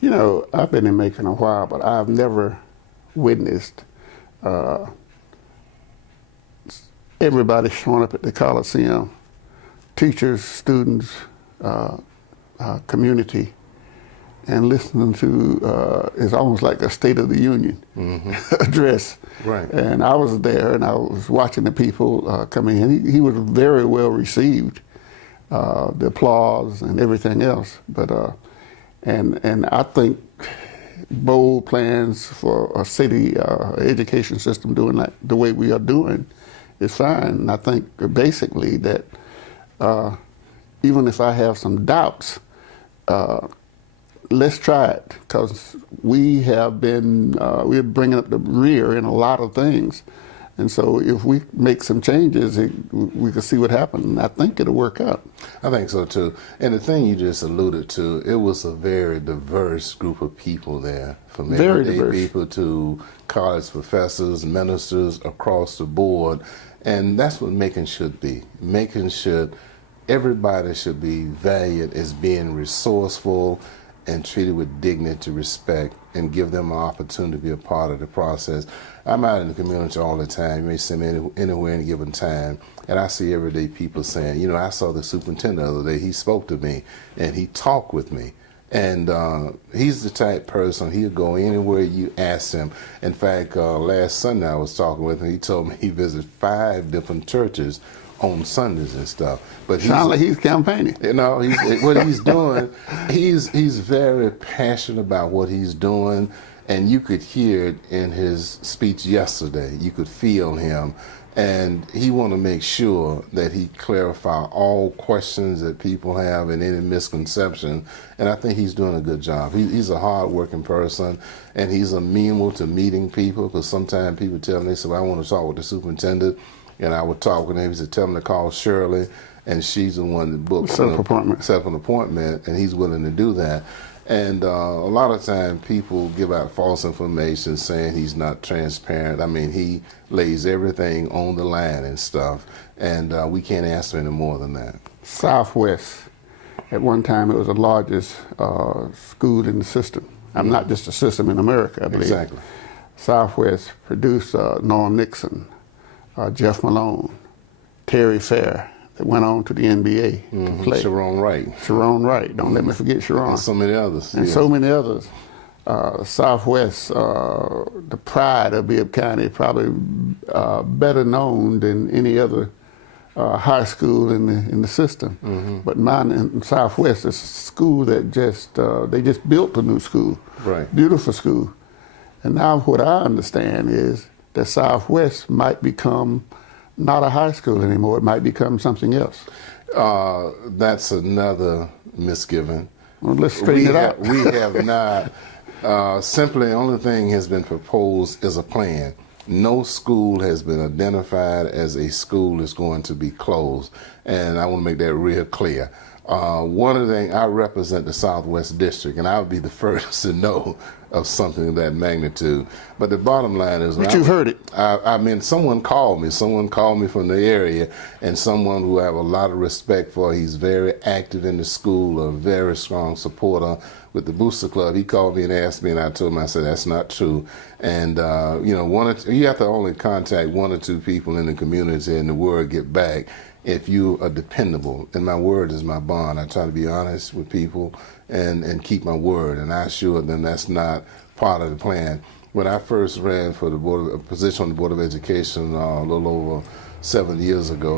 You know, I've been in Macon a while, but I've never witnessed uh, everybody showing up at the Coliseum, teachers, students, uh, community, and listening to, it's almost like a State of the Union address. Right. And I was there and I was watching the people coming in. He was very well received, the applause and everything else. But and I think bold plans for a city education system doing like the way we are doing is fine. And I think basically that even if I have some doubts, let's try it, because we have been we're bringing up the rear in a lot of things, and so if we make some changes, we can see what happens. I think it'll work out. I think so too. And the thing you just alluded to, it was a very diverse group of people there, from everyday people to college professors, ministers across the board, and that's what Macon should be. Macon should, everybody should be valued as being resourceful and treated with dignity, respect, and give them an opportunity to be a part of the process. I'm out in the community all the time. You may see me anywhere in a given time, and I see everyday people saying, you know, I saw the superintendent the other day. He spoke to me, and he talked with me. And he's the type person, he'll go anywhere you ask him. In fact, last Sunday I was talking with him. He told me he visited 5 different churches on Sundays and stuff. But sounds like he's campaigning. You know, what he's doing, he's very passionate about what he's doing, and you could hear it in his speech yesterday. You could feel him, and he want to make sure that he clarify all questions that people have and any misconception, and I think he's doing a good job. He's a hard-working person, and he's amenable to meeting people, because sometimes people tell me, they say, well, I want to talk with the superintendent. And I would talk with him. He said, tell him to call Shirley, and she's the one that booked set up an appointment, and he's willing to do that. And a lot of times people give out false information saying he's not transparent. I mean, he lays everything on the line and stuff, and we can't ask for any more than that. Southwest, at one time, it was the largest school in the system. I'm not just a system in America, I believe. Exactly. Southwest produced Norm Nixon, Jeff Malone, Terry Fair, that went on to the NBA to play. Sharon Wright. Sharon Wright. Don't let me forget Sharon. And so many others. And so many others. Southwest, the pride of Bibb County, probably better known than any other high school in the system. But mine in Southwest is a school that they just built a new school. Right. Beautiful school. And now what I understand is that Southwest might become not a high school anymore. It might become something else. That's another misgiving. Well, let's straighten it out. We have not. Simply, the only thing has been proposed is a plan. No school has been identified as a school that's going to be closed, and I want to make that real clear. One of the things, I represent the Southwest District, and I would be the first to know of something of that magnitude. But the bottom line is... But you've heard it. I mean, someone called me from the area, and someone who I have a lot of respect for. He's very active in the school, a very strong supporter with the Booster Club. He called me and asked me, and I told him, I said, that's not true. And, you know, you have to only contact 1 or 2 people in the community and the word get back if you are dependable. And my word is my bond. I try to be honest with people and keep my word. And I assure them that's not part of the plan. When I first ran for the position on the Board of Education a little over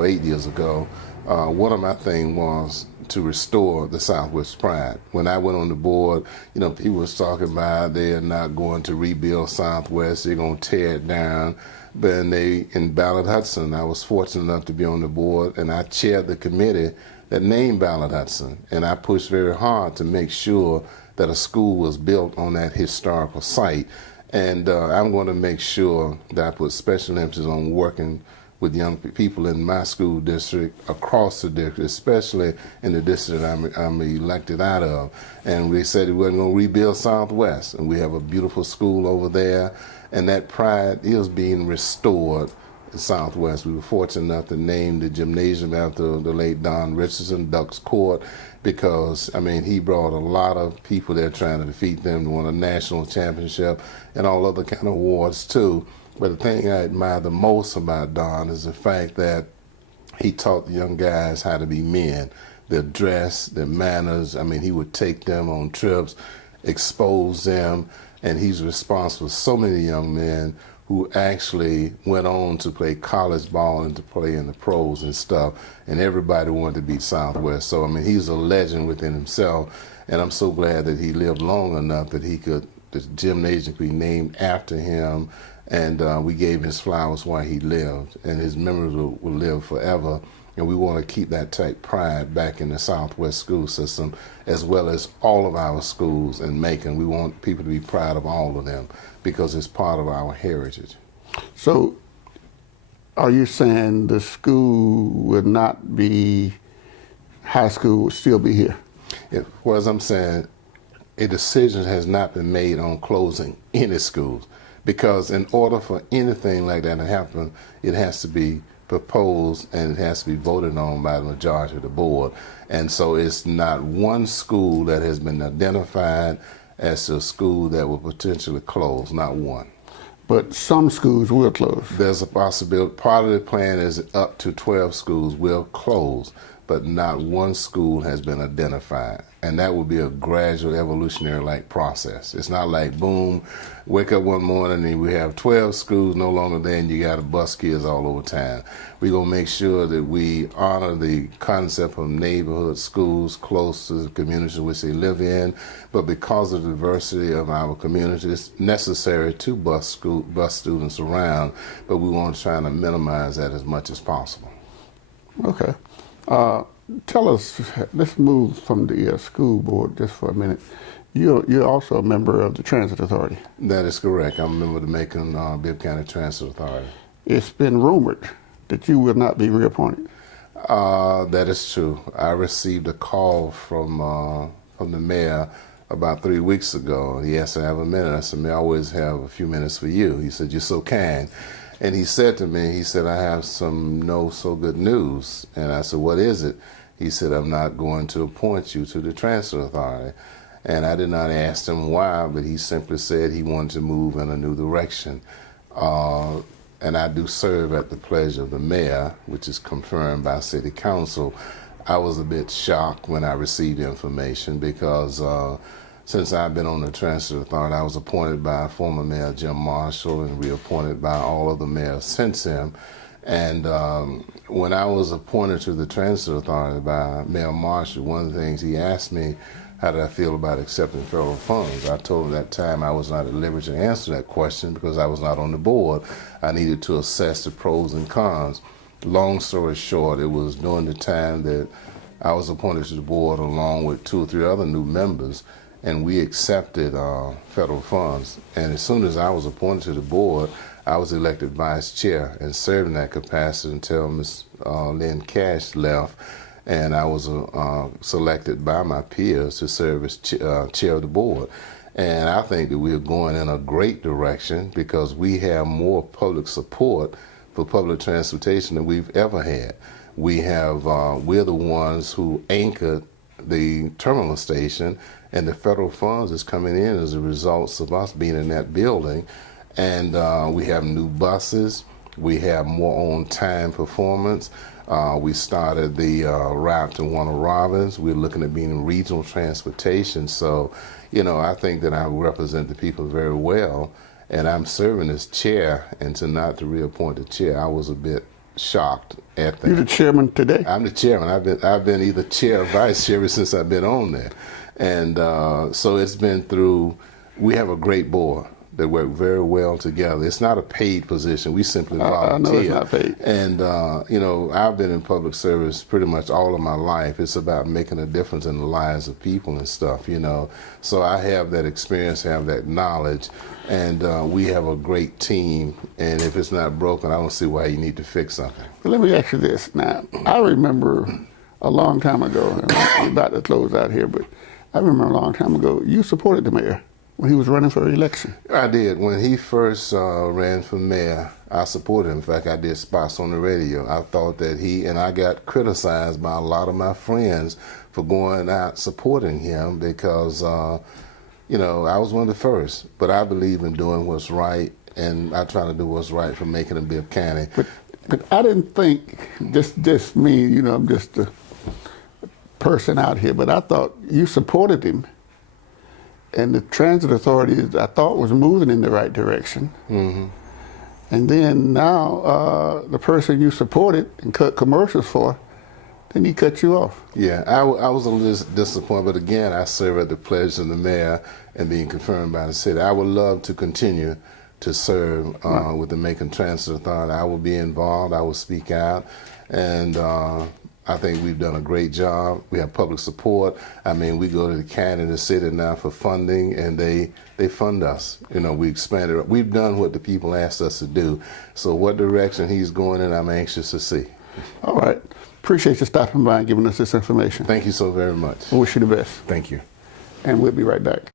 8 years ago, one of my things was to restore the Southwest pride. When I went on the board, you know, people was talking about they're not going to rebuild Southwest, they're going to tear it down. But in Ballard Hudson, I was fortunate enough to be on the board, and I chaired the committee that named Ballard Hudson. And I pushed very hard to make sure that a school was built on that historical site. And I'm going to make sure that I put special emphasis on working with young people in my school district, across the district, especially in the district I'm elected out of. And we said we weren't going to rebuild Southwest, and we have a beautiful school over there, and that pride is being restored Southwest. We were fortunate enough to name the gymnasium after the late Don Richardson, Ducks Court, because, I mean, he brought a lot of people there trying to defeat them to win a national championship and all other kind of awards too. But the thing I admire the most about Don is the fact that he taught the young guys how to be men, their dress, their manners. I mean, he would take them on trips, expose them, and he's responsible for so many young men who actually went on to play college ball and to play in the pros and stuff, and everybody wanted to beat Southwest. So, I mean, he's a legend within himself, and I'm so glad that he lived long enough that the gymnasium could be named after him, and we gave his flowers while he lived, and his memories will live forever. And we want to keep that type pride back in the Southwest school system, as well as all of our schools in Macon. We want people to be proud of all of them because it's part of our heritage. So, are you saying the school would not be, high school would still be here? Well, as I'm saying, a decision has not been made on closing any schools, because in order for anything like that to happen, it has to be proposed and it has to be voted on by the majority of the board. And so it's not one school that has been identified as a school that will potentially close, not one. But some schools will close. There's a possibility. Part of the plan is up to 12 schools will close, but not one school has been identified. And that will be a gradual evolutionary-like process. It's not like, boom, wake up one morning and we have 12 schools no longer there and you got to bus kids all over town. We're going to make sure that we honor the concept of neighborhood schools close to the community which they live in. But because of the diversity of our community, it's necessary to bus students around, but we want to try to minimize that as much as possible. Okay. Tell us, let's move from the school board just for a minute. You're also a member of the Transit Authority. That is correct. I'm a member of the Macon Bibb County Transit Authority. It's been rumored that you will not be reappointed. That is true. I received a call from the mayor about 3 weeks ago. He asked to have a minute. I said, "May I always have a few minutes for you?" He said, "You're so kind." And he said to me, he said, "I have some no so good news." And I said, "What is it?" He said, "I'm not going to appoint you to the Transit Authority." And I did not ask him why, but he simply said he wanted to move in a new direction. And I do serve at the pleasure of the mayor, which is confirmed by City Council. I was a bit shocked when I received the information because since I've been on the Transit Authority, I was appointed by former Mayor Jim Marshall and reappointed by all of the mayors since him. And when I was appointed to the Transit Authority by Mayor Marshall, one of the things he asked me, how did I feel about accepting federal funds? I told him that time I was not at liberty to answer that question because I was not on the board. I needed to assess the pros and cons. Long story short, it was during the time that I was appointed to the board along with 2 or 3 other new members, and we accepted federal funds. And as soon as I was appointed to the board, I was elected vice chair and served in that capacity until Ms. Lynn Cash left, and I was selected by my peers to serve as chair of the board. And I think that we're going in a great direction because we have more public support for public transportation than we've ever had. We have, we're the ones who anchored the terminal station, and the federal funds is coming in as a result of us being in that building. And we have new buses. We have more on-time performance. We started the route to Warner Robins. We're looking at being in regional transportation. So, you know, I think that I represent the people very well, and I'm serving as chair, and to not to reappoint the chair, I was a bit shocked at that. You're the chairman today? I'm the chairman. I've been either chair or vice chair ever since I've been on there. And so it's been through, we have a great board that work very well together. It's not a paid position. We simply volunteer. I know it's not paid. And, you know, I've been in public service pretty much all of my life. It's about making a difference in the lives of people and stuff, you know. So I have that experience, have that knowledge, and we have a great team. And if it's not broken, I don't see why you need to fix something. But let me ask you this. Now, I remember a long time ago, and I'm about to close out here, but I remember a long time ago, you supported the mayor. when he was running for election? I did. When he first ran for mayor, I supported him. In fact, I did spots on the radio. I thought that I got criticized by a lot of my friends for going out supporting him because, you know, I was one of the first. But I believe in doing what's right, and I try to do what's right for making a Bibb County. But I didn't think, just me, you know, I'm just a person out here, but I thought you supported him. And the transit authority, I thought, was moving in the right direction. Mm-hmm. And then now, the person you supported and cut commercials for, then he cut you off. Yeah, I was a little disappointed, but again, I serve at the pledge of the mayor and being confirmed by the city. I would love to continue to serve with the Macon Transit Authority. I will be involved. I will speak out, and I think we've done a great job. We have public support. I mean, we go to the county and the city now for funding, and they fund us. You know, we expanded. We've done what the people asked us to do. So what direction he's going in, I'm anxious to see. All right. Appreciate you stopping by and giving us this information. Thank you so very much. I wish you the best. Thank you. And we'll be right back.